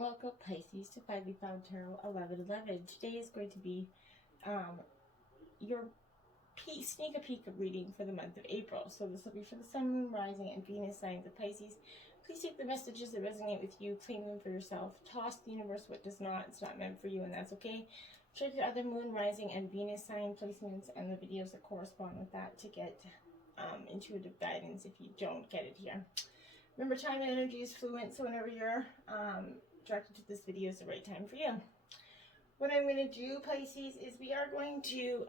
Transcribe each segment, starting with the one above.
Welcome, Pisces, to Finally Found Tarot 1111. Today is going to be your sneak a peek of reading for the month of April. So this will be for the Sun, Moon, Rising, and Venus signs of Pisces. Please take the messages that resonate with you, claim them for yourself. Toss the universe what does not. It's not meant for you, and that's okay. Check your other Moon, Rising, and Venus sign placements and the videos that correspond with that to get intuitive guidance if you don't get it here. Remember, time and energy is fluent, so whenever you're directed to this video is the right time for you. What I'm going to do, Pisces, is we are going to,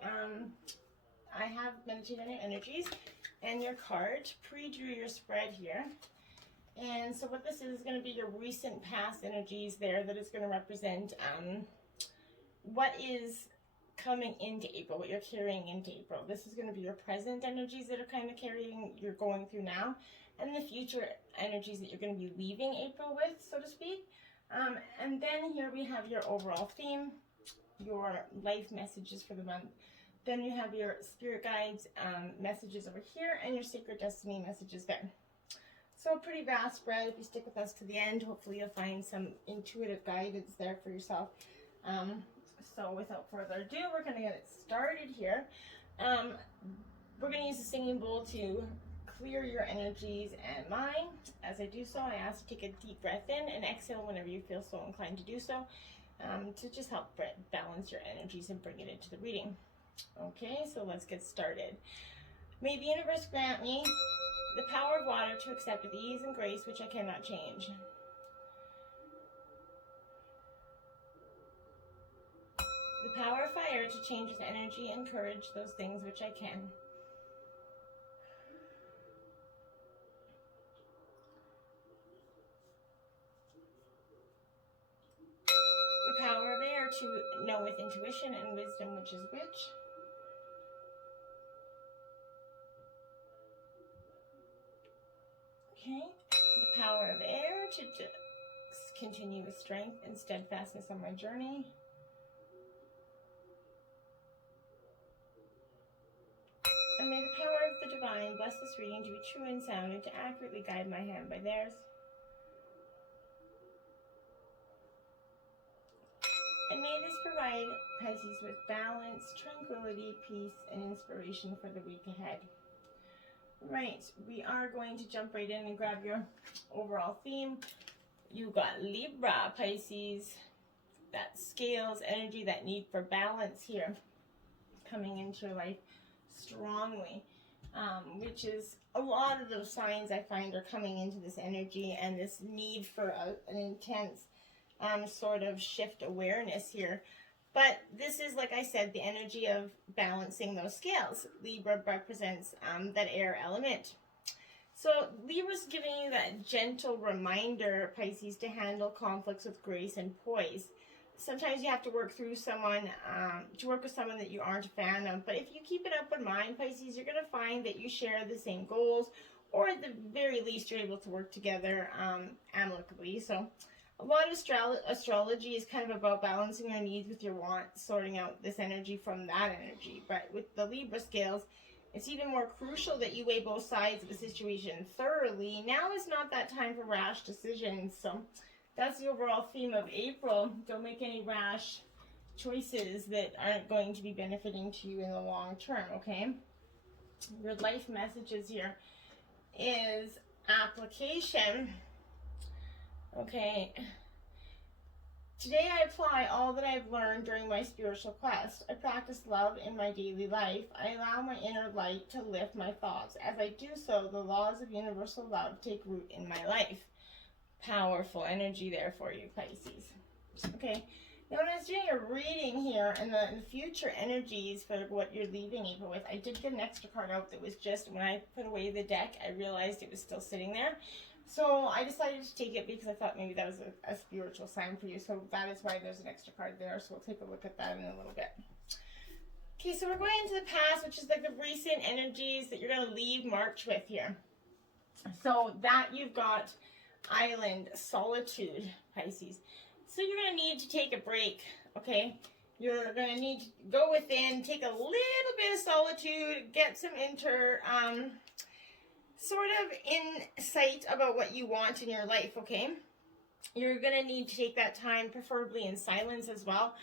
I have meditated on your energies and your card, pre-drew your spread here. And so what this is going to be your recent past energies there that is going to represent what is coming into April, what you're carrying into April. This is going to be your present energies that are kind of carrying, you're going through now, and the future energies that you're going to be leaving April with, so to speak. And then here we have your overall theme, your life messages for the month. Then you have your spirit guides messages over here, and your sacred destiny messages there. So a pretty vast spread. If you stick with us to the end, hopefully you'll find some intuitive guidance there for yourself. So without further ado, we're going to get it started here. We're going to use the singing bowl to clear your energies and mine. As I do so, I ask you to take a deep breath in and exhale whenever you feel so inclined to do so, to just help balance your energies and bring it into the reading. Okay, so let's get started. May the universe grant me the power of water to accept with ease and grace which I cannot change. The power of fire to change with energy and courage those things which I can. The power of air to know with intuition and wisdom which is which. Okay, the power of air to continue with strength and steadfastness on my journey. And may the power of the divine bless this reading to be true and sound and to accurately guide my hand by theirs. And may this provide Pisces with balance, tranquility, peace, and inspiration for the week ahead. Right, we are going to jump right in and grab your overall theme. You got Libra, Pisces, that scales energy, that need for balance here coming into your life strongly, which is a lot of those signs I find are coming into this energy and this need for an intense sort of shift awareness here. But this is, like I said, the energy of balancing those scales. Libra represents that air element. So Libra's giving you that gentle reminder, Pisces, to handle conflicts with grace and poise. Sometimes you have to work through someone, to work with someone that you aren't a fan of. But if you keep an open mind, Pisces, you're going to find that you share the same goals, or at the very least, you're able to work together amicably. So a lot of astrology is kind of about balancing your needs with your wants, sorting out this energy from that energy. But with the Libra scales, it's even more crucial that you weigh both sides of the situation thoroughly. Now is not that time for rash decisions. So that's the overall theme of April. Don't make any rash choices that aren't going to be benefiting to you in the long term, okay? Your life messages here is application. Okay. Today I apply all that I've learned during my spiritual quest. I practice love in my daily life. I allow my inner light to lift my thoughts. As I do so, the laws of universal love take root in my life. Powerful energy there for you, Pisces. Okay. Now when I was doing a reading here and the future energies for what you're leaving April with, I did get an extra card out that was just, when I put away the deck, I realized it was still sitting there. So I decided to take it because I thought maybe that was a spiritual sign for you. So that is why there's an extra card there. So we'll take a look at that in a little bit. Okay, so we're going into the past, which is like the recent energies that you're going to leave March with here. So that you've got Island, Solitude, Pisces. So you're going to need to take a break, okay? You're going to need to go within, take a little bit of solitude, get some sort of insight about what you want in your life, okay? You're going to need to take that time, preferably in silence as well.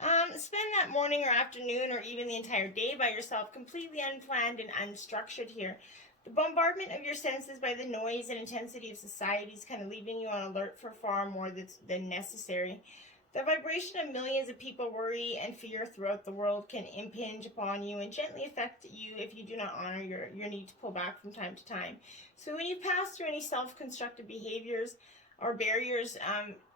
Spend that morning or afternoon or even the entire day by yourself, completely unplanned and unstructured here. The bombardment of your senses by the noise and intensity of society is kind of leaving you on alert for far more than necessary. The vibration of millions of people worry and fear throughout the world can impinge upon you and gently affect you if you do not honor your need to pull back from time to time. So when you pass through any self-constructed behaviors or barriers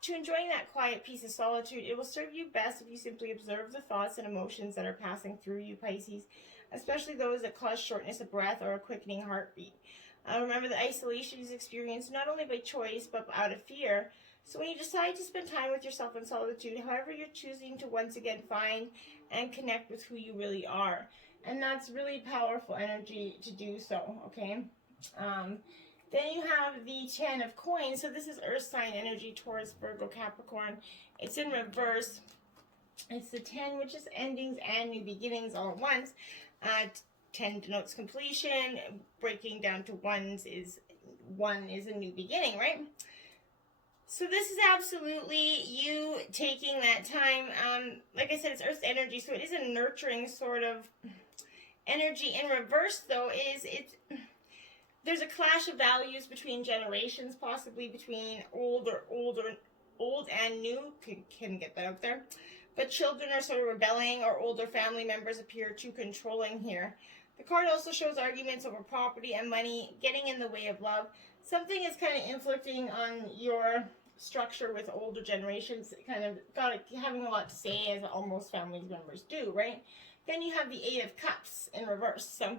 to enjoying that quiet peace of solitude, it will serve you best if you simply observe the thoughts and emotions that are passing through you, Pisces, especially those that cause shortness of breath or a quickening heartbeat. Remember that isolation is experienced not only by choice but out of fear. So when you decide to spend time with yourself in solitude, however, you're choosing to once again find and connect with who you really are. And that's really powerful energy to do so, okay? Then you have the 10 of coins. So this is earth sign energy, Taurus, Virgo, Capricorn. It's in reverse. It's the 10, which is endings and new beginnings all at once. 10 denotes completion. Breaking down to ones is 1 is a new beginning, right? So this is absolutely you taking that time. Like I said, it's earth energy, so it is a nurturing sort of energy. In reverse, though, there's a clash of values between generations, possibly between old and new. Can get that out there. But children are sort of rebelling, or older family members appear too controlling here. The card also shows arguments over property and money getting in the way of love. Something is kind of inflicting on your structure with older generations, kind of having a lot to say, as almost family members do, right? Then you have the 8 of Cups in reverse. So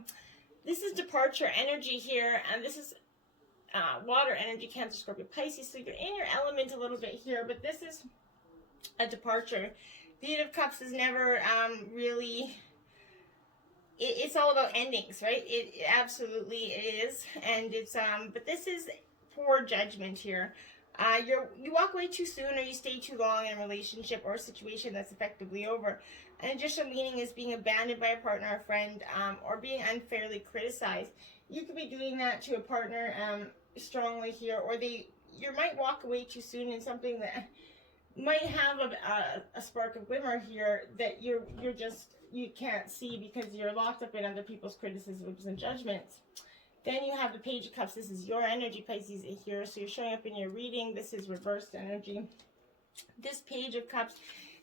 this is departure energy here, and this is water energy, Cancer, Scorpio, Pisces. So you're in your element a little bit here, but this is a departure. The 8 of Cups is never really... It's all about endings, right? It absolutely is, and it's but this is poor judgment here. You walk away too soon, or you stay too long in a relationship or a situation that's effectively over. An additional meaning is being abandoned by a partner or friend, or being unfairly criticized. You could be doing that to a partner strongly here, or you might walk away too soon in something that might have a spark of glimmer here that you can't see because you're locked up in other people's criticisms and judgments. Then you have the Page of Cups. This is your energy, Pisces, here. So you're showing up in your reading. This is reversed energy. This Page of Cups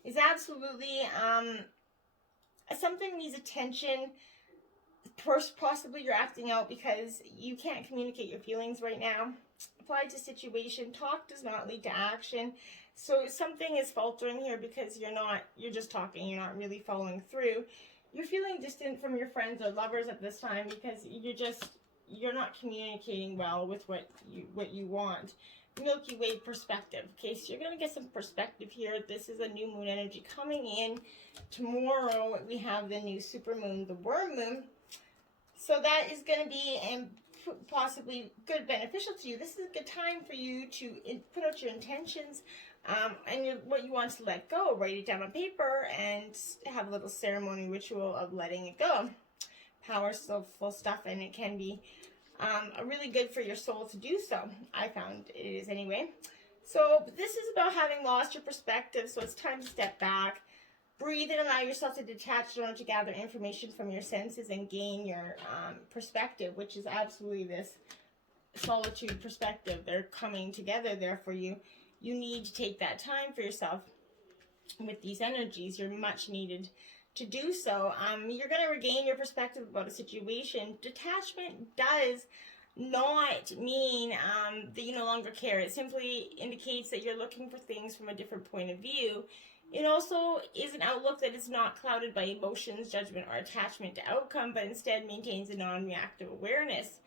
is absolutely something needs attention. Possibly you're acting out because you can't communicate your feelings right now. Applied to situation. Talk does not lead to action. So something is faltering here because you're just talking. You're not really following through. You're feeling distant from your friends or lovers at this time because you're not communicating well with what you want. Milky Way perspective. Okay, so you're going to get some perspective here. This is a new moon energy coming in. Tomorrow we have the new supermoon, the worm moon. So that is going to be possibly good, beneficial to you. This is a good time for you to put out your intentions and what you want to let go. Write it down on paper and have a little ceremony ritual of letting it go. Powerful stuff, and it can be really good for your soul to do so. I found it is anyway. So this is about having lost your perspective, so it's time to step back. Breathe and allow yourself to detach in order to gather information from your senses and gain your perspective, which is absolutely this solitude perspective. They're coming together there for you. You need to take that time for yourself with these energies. You're much needed to do so. You're going to regain your perspective about a situation. Detachment does not mean that you no longer care. It simply indicates that you're looking for things from a different point of view. It also is an outlook that is not clouded by emotions, judgment, or attachment to outcome, but instead maintains a non-reactive awareness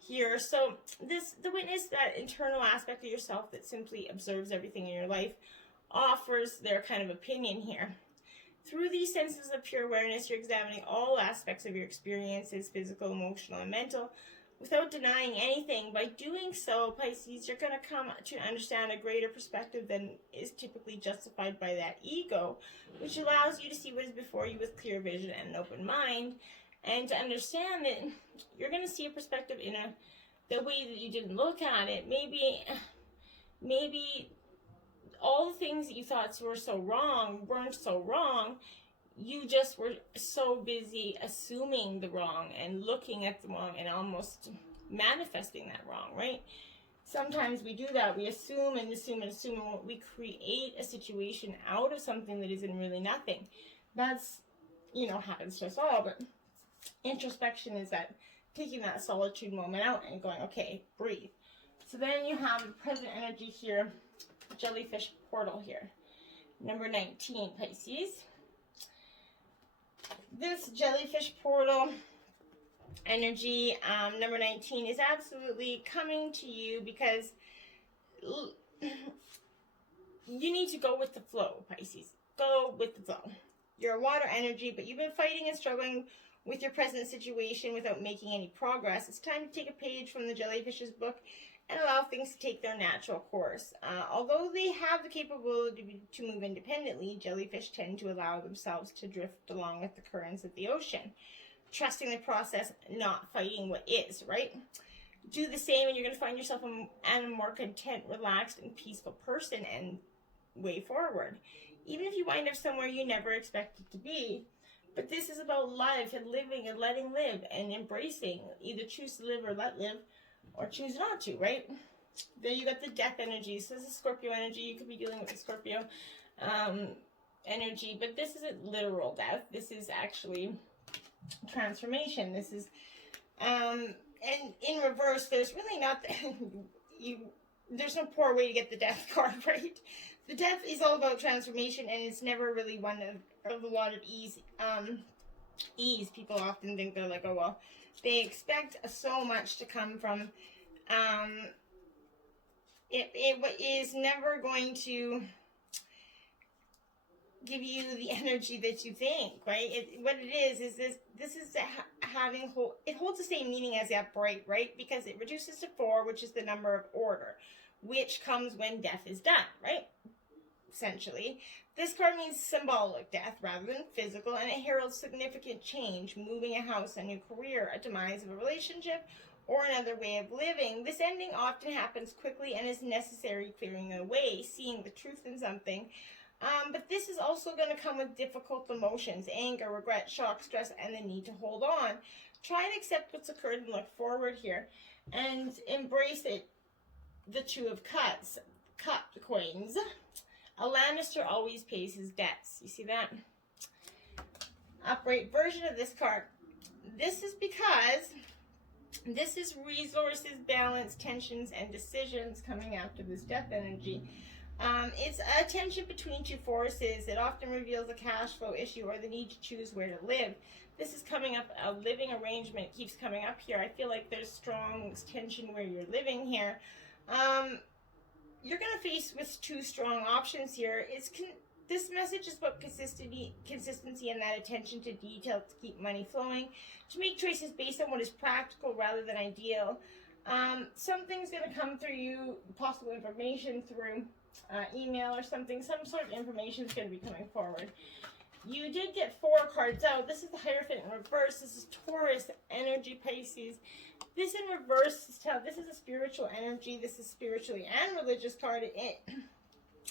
here. So the witness, that internal aspect of yourself that simply observes everything in your life, offers their kind of opinion here. Through these senses of pure awareness, you're examining all aspects of your experiences, physical, emotional, and mental, without denying anything. By doing so, Pisces, you're going to come to understand a greater perspective than is typically justified by that ego, which allows you to see what is before you with clear vision and an open mind, and to understand that you're going to see a perspective in the way that you didn't look at it. Maybe all the things that you thought were so wrong weren't so wrong. You just were so busy assuming the wrong and looking at the wrong and almost manifesting that wrong, right? Sometimes we do that. We assume and assume and assume, and we create a situation out of something that isn't really nothing. That's, happens to us all, but introspection is that taking that solitude moment out and going, okay, breathe. So then you have the present energy here, jellyfish portal here. Number 19, Pisces. This jellyfish portal energy, number 19, is absolutely coming to you because you need to go with the flow, Pisces. Go with the flow. You're a water energy, but you've been fighting and struggling with your present situation without making any progress. It's time to take a page from the jellyfish's book and allow things to take their natural course. Although they have the capability to move independently, jellyfish tend to allow themselves to drift along with the currents of the ocean, trusting the process, not fighting what is, right? Do the same and you're going to find yourself a more content, relaxed, and peaceful person and way forward. Even if you wind up somewhere you never expected to be. But this is about life and living and letting live and embracing. Either choose to live or let live, or choose not to, right? Then you got the death energy. So this is Scorpio energy. You could be dealing with the Scorpio energy, but this isn't literal death. This is actually transformation. This is, and in reverse, there's really not, there's no poor way to get the death card, right? The death is all about transformation, and it's never really one of a lot of ease. People often think they're like, oh, well, they expect so much to come from, it is never going to give you the energy that you think, right? What it is this is it holds the same meaning as the upright, right? Because it reduces to 4, which is the number of order, which comes when death is done, right? Essentially, this card means symbolic death rather than physical, and it heralds significant change, moving a house, a new career, a demise of a relationship, or another way of living. This ending often happens quickly and is necessary, clearing the way, seeing the truth in something. But this is also going to come with difficult emotions, anger, regret, shock, stress, and the need to hold on. Try and accept what's occurred and look forward here, and embrace it. The Two of Cups, coins. A Lannister always pays his debts. You see that? Upright version of this card. This is because this is resources, balance, tensions, and decisions coming after this death energy. It's a tension between two forces. It often reveals a cash flow issue or the need to choose where to live. This is coming up, a living arrangement keeps coming up here. I feel like there's strong tension where you're living here. You're going to face with two strong options here. This message is about consistency and that attention to detail to keep money flowing, to make choices based on what is practical rather than ideal. Something's going to come through you, possible information through email or something. Some sort of information is going to be coming forward. You did get 4 cards out. This is the Hierophant in reverse. This is Taurus energy, Pisces. This in reverse is this is a spiritual energy. This is spiritually and religious card.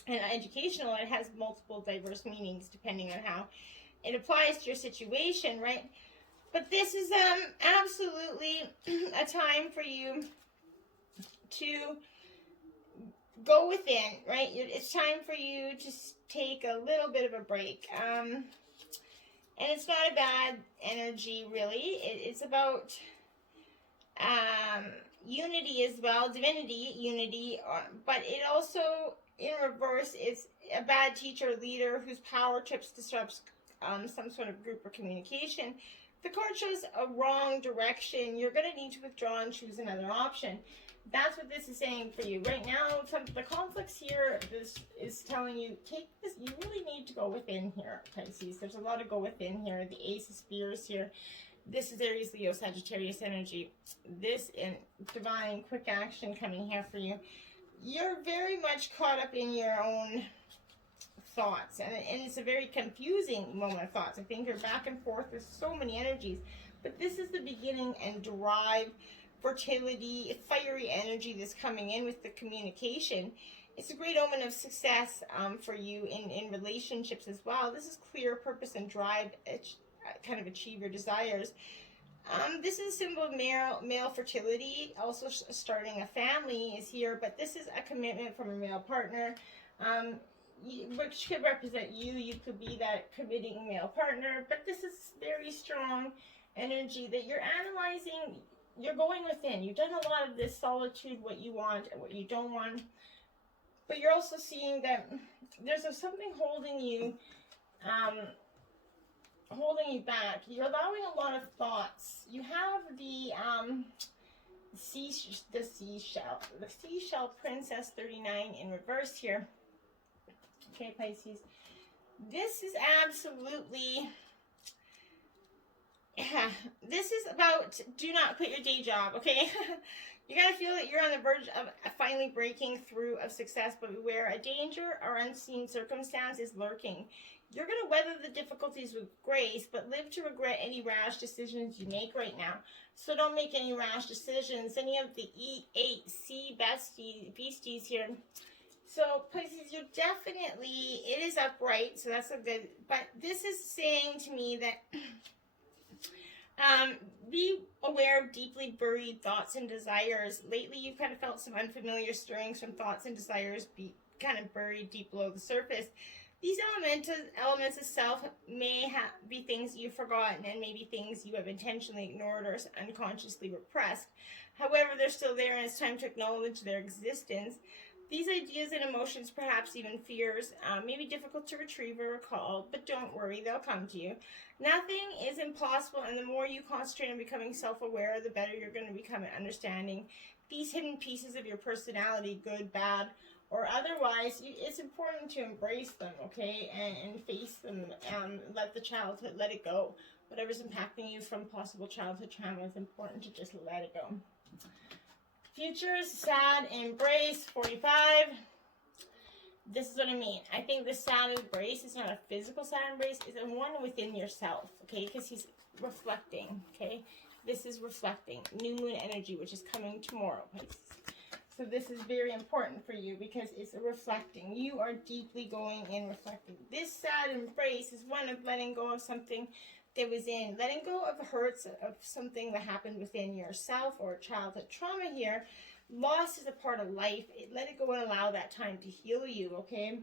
And educational. It has multiple diverse meanings depending on how it applies to your situation, right? But this is absolutely a time for you to go within, right? It's time for you to take a little bit of a break. And it's not a bad energy, really. It's about unity as well, divinity, unity, but it also, in reverse, is a bad teacher or leader whose power trips disrupts some sort of group or communication. The card shows a wrong direction. You're going to need to withdraw and choose another option. That's what this is saying for you. Right now, the conflicts here, this is telling you, take this, you really need to go within here, Pisces. There's a lot of go within here. The Ace of Spears here. This is Aries, Leo, Sagittarius energy. This in divine quick action coming here for you. You're very much caught up in your own thoughts, and it's a very confusing moment of thoughts. I think you're back and forth with so many energies, but this is the beginning and drive, fertility, fiery energy that's coming in with the communication. It's a great omen of success for you in relationships as well. This is clear purpose and drive, kind of achieve your desires. This is a symbol of male fertility. Also, starting a family is here, but this is a commitment from a male partner, which could represent you. You could be that committing male partner, but this is very strong energy that you're analyzing. You're going within. You've done a lot of this solitude, what you want and what you don't want. But you're also seeing that there's something holding you back. You're allowing a lot of thoughts. You have the seashell princess 39 in reverse here. Okay, Pisces. This is absolutely, this is about do not quit your day job, okay? You gotta feel that you're on the verge of finally breaking through of success, but beware, a danger or unseen circumstance is lurking. You're gonna weather the difficulties with grace, but live to regret any rash decisions you make right now. So don't make any rash decisions. Any of the E8C beasties here. So Pisces, you're definitely, it is upright, so that's a good, but this is saying to me that be aware of deeply buried thoughts and desires. Lately, you've kind of felt some unfamiliar stirrings from thoughts and desires be kind of buried deep below the surface. These elements of self may be things you've forgotten and maybe things you have intentionally ignored or unconsciously repressed. However, they're still there and it's time to acknowledge their existence. These ideas and emotions, perhaps even fears, may be difficult to retrieve or recall, but don't worry, they'll come to you. Nothing is impossible, and the more you concentrate on becoming self-aware, the better you're going to become at understanding these hidden pieces of your personality, good, bad, or otherwise. It's important to embrace them, okay, and face them, let the childhood, let it go. Whatever's impacting you from possible childhood trauma, it's important to just let it go. Futures, sad embrace, 45. This is what I mean. I think the sad embrace is not a physical sad embrace, it's a one within yourself, okay? Because he's reflecting, okay? This is reflecting. New moon energy, which is coming tomorrow, Pisces. So this is very important for you because it's reflecting. You are deeply going in reflecting. This sad embrace is one of letting go of something that was in, letting go of the hurts of something that happened within yourself or childhood trauma here. Loss is a part of life. Let it go and allow that time to heal you, okay?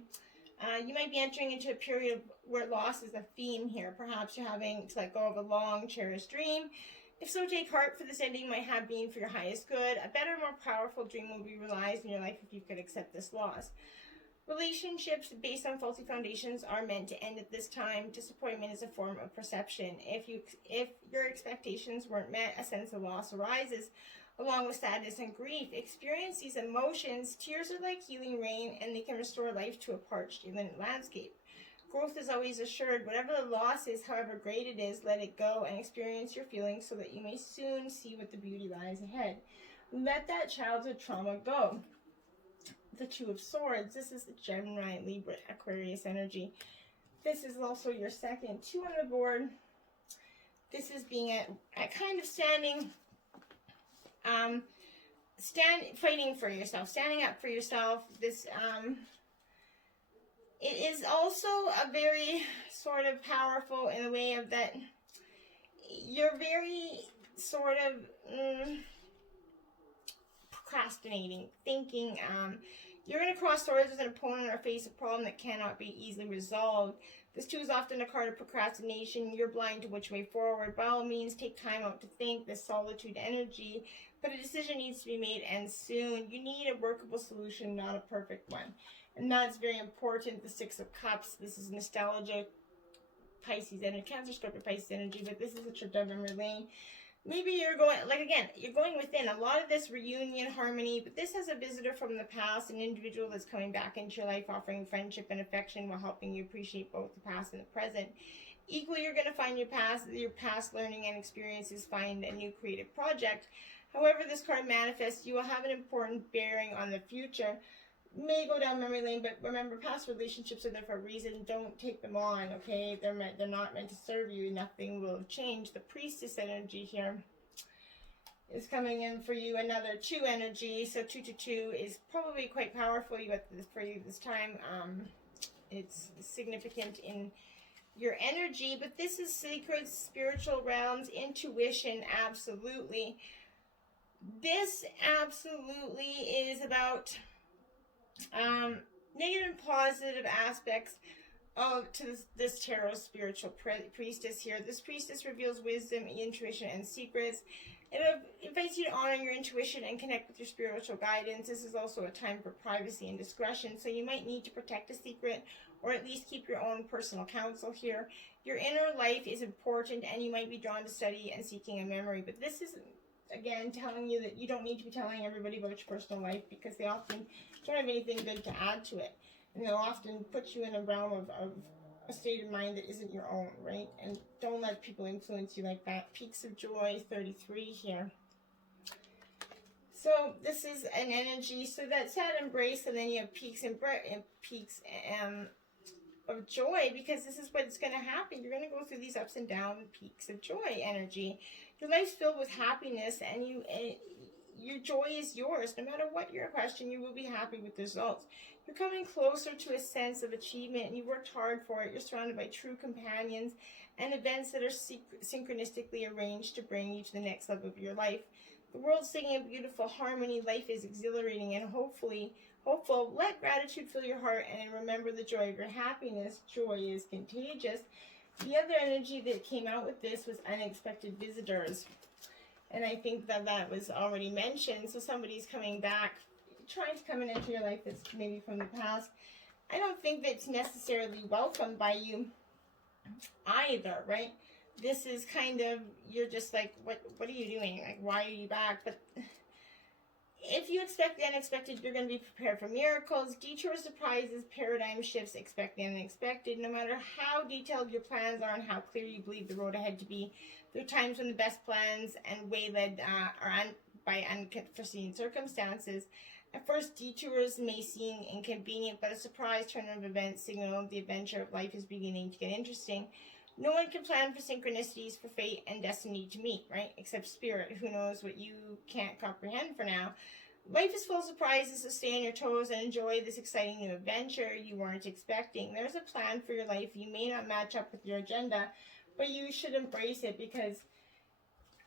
You might be entering into a period where loss is a theme here. Perhaps you're having to let go of a long cherished dream. If so, take heart, for this ending might have been for your highest good. A better, more powerful dream will be realized in your life if you could accept this loss. Relationships based on faulty foundations are meant to end at this time. Disappointment is a form of perception. If your expectations weren't met, a sense of loss arises, along with sadness and grief. Experience these emotions. Tears are like healing rain, and they can restore life to a parched inland landscape. Growth is always assured. Whatever the loss is, however great it is, let it go and experience your feelings so that you may soon see what the beauty lies ahead. Let that childhood trauma go. The Two of Swords. This is the Gemini, Libra, Aquarius energy. This is also your second 2 on the board. This is being at kind of standing, fighting for yourself, standing up for yourself. This, it is also a very sort of powerful in the way of that you're very sort of procrastinating, thinking, you're going to cross swords with an opponent or face a problem that cannot be easily resolved. This too is often a card of procrastination. You're blind to which way forward. By all means, take time out to think, this solitude energy, but a decision needs to be made, and soon. You need a workable solution, not a perfect one. And that's very important. The Six of Cups. This is nostalgia, Pisces energy, Cancer, Scorpio, Pisces energy, but this is a trip down memory lane. Maybe you're going, like again, you're going within a lot of this reunion, harmony, but this has a visitor from the past, an individual that's coming back into your life, offering friendship and affection while helping you appreciate both the past and the present. Equally, you're going to find your past learning and experiences, find a new creative project. However this card manifests, you will have an important bearing on the future. May go down memory lane, but remember, past relationships are there for a reason. Don't take them on, okay? They're not meant to serve you. Nothing will have changed. The Priestess energy here. is coming in for you. Another 2 energy, so 222 is probably quite powerful for you this time. It's significant in your energy, but this is sacred spiritual realms, intuition, absolutely. This absolutely is about negative and positive aspects to this tarot spiritual priestess here. This priestess reveals wisdom, intuition, and secrets. It invites you to honor your intuition and connect with your spiritual guidance. This is also a time for privacy and discretion, so you might need to protect a secret or at least keep your own personal counsel here. Your inner life is important, and you might be drawn to study and seeking a memory, but this is, again, telling you that you don't need to be telling everybody about your personal life, because they often don't have anything good to add to it. And they'll often put you in a realm of a state of mind that isn't your own, right? And don't let people influence you like that. Peaks of Joy, 33 here. So this is an energy, so that's that embrace, and then you have peaks and peaks of joy, because this is what's going to happen. You're going to go through these ups and downs, peaks of joy energy. Your life's filled with happiness, and your joy is yours. No matter what your question, you will be happy with the results. You're coming closer to a sense of achievement, and you worked hard for it. You're surrounded by true companions and events that are synchronistically arranged to bring you to the next level of your life. The world's singing a beautiful harmony. Life is exhilarating and hopeful. Let gratitude fill your heart, and remember the joy of your happiness. Joy is contagious. The other energy that came out with this was unexpected visitors. And I think that was already mentioned. So somebody's coming back, trying to come into your life that's maybe from the past. I don't think that's necessarily welcomed by you either, right? This is kind of, you're just like, what are you doing? Like, why are you back? But if you expect the unexpected, you're going to be prepared for miracles, detours, surprises, paradigm shifts. Expect the unexpected. No matter how detailed your plans are and how clear you believe the road ahead to be, there are times when the best plans and waylaid by unforeseen circumstances. At first, detours may seem inconvenient, but a surprise turn of events signal the adventure of life is beginning to get interesting. No one can plan for synchronicities, for fate and destiny to meet, right? Except spirit, who knows what you can't comprehend for now. Life is full of surprises, so stay on your toes and enjoy this exciting new adventure you weren't expecting. There's a plan for your life. You may not match up with your agenda, but you should embrace it, because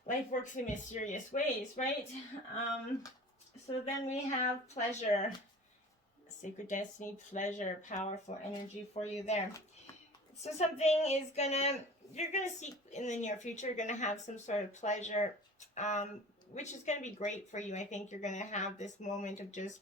life works in mysterious ways, right? So then we have pleasure. Sacred destiny, pleasure, powerful energy for you there. So something is you're gonna seek in the near future. You're gonna have some sort of pleasure, which is gonna be great for you. I think you're gonna have this moment of just,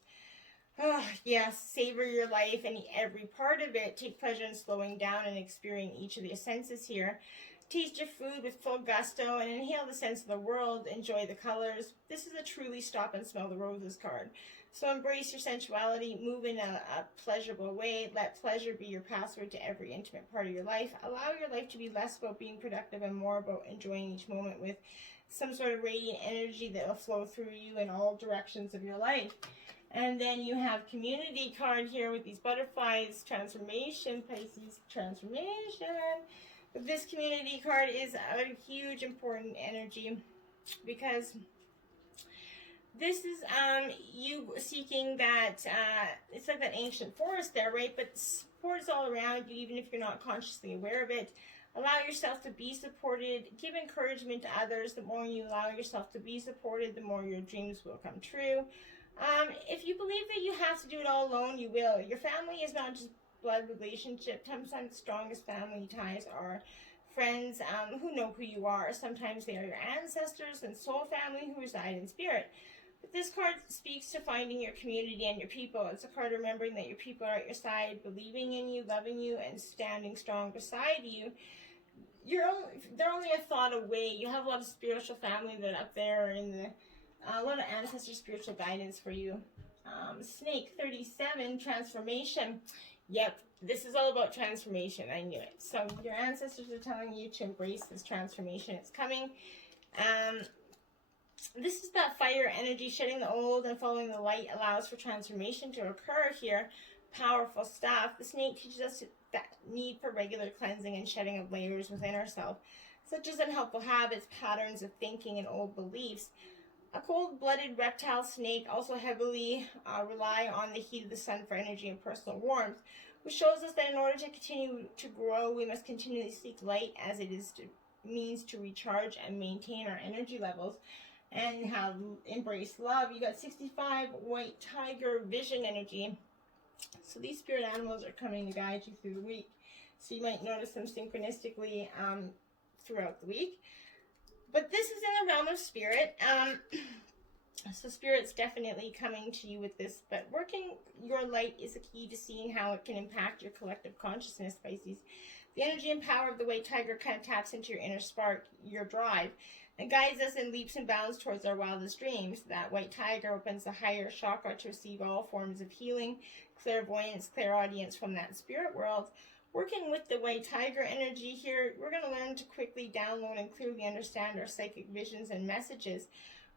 savor your life and every part of it. Take pleasure in slowing down and experiencing each of the senses here. Taste your food with full gusto and inhale the sense of the world. Enjoy the colors. This is a truly stop and smell the roses card. So embrace your sensuality. Move in a pleasurable way. Let pleasure be your password to every intimate part of your life. Allow your life to be less about being productive and more about enjoying each moment with some sort of radiant energy that will flow through you in all directions of your life. And then you have community card here with these butterflies. Transformation, Pisces, transformation. But this community card is a huge, important energy, because this is you seeking that, it's like that ancient forest there, right? But support is all around you, even if you're not consciously aware of it. Allow yourself to be supported. Give encouragement to others. The more you allow yourself to be supported, the more your dreams will come true. If you believe that you have to do it all alone, you will. Your family is not just blood relationship. Sometimes the strongest family ties are friends who know who you are. Sometimes they are your ancestors and soul family who reside in spirit. But this card speaks to finding your community and your people. It's a card remembering that your people are at your side, believing in you, loving you, and standing strong beside you. They're only a thought away. You have a lot of spiritual family that are up there, and a lot of ancestor spiritual guidance for you. Snake 37, transformation. Yep, this is all about transformation. I knew it. So your ancestors are telling you to embrace this transformation. It's coming. This is that fire energy. Shedding the old and following the light allows for transformation to occur here. Powerful stuff. The snake teaches us that need for regular cleansing and shedding of layers within ourselves, such as unhelpful habits, patterns of thinking, and old beliefs. A cold-blooded reptile snake also heavily rely on the heat of the sun for energy and personal warmth, which shows us that in order to continue to grow, we must continually seek light, as it is means to recharge and maintain our energy levels and have embrace love. You got 65 white tiger vision energy. So these spirit animals are coming to guide you through the week. So you might notice them synchronistically throughout the week. But this is in the realm of spirit. So spirit's definitely coming to you with this. But working your light is a key to seeing how it can impact your collective consciousness, Pisces. The energy and power of the white tiger kind of taps into your inner spark, your drive, and guides us in leaps and bounds towards our wildest dreams. That white tiger opens the higher chakra to receive all forms of healing, clairvoyance, clairaudience from that spirit world. Working with the white tiger energy here, we're going to learn to quickly download and clearly understand our psychic visions and messages.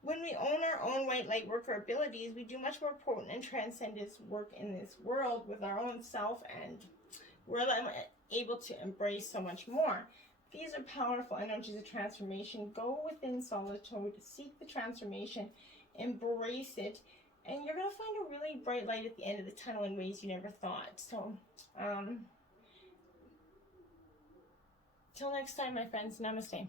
When we own our own white light worker abilities, we do much more potent and transcendent work in this world with our own self, and we're able to embrace so much more. These are powerful energies of transformation. Go within solitude, seek the transformation, embrace it, and you're going to find a really bright light at the end of the tunnel in ways you never thought. So, till next time, my friends, namaste.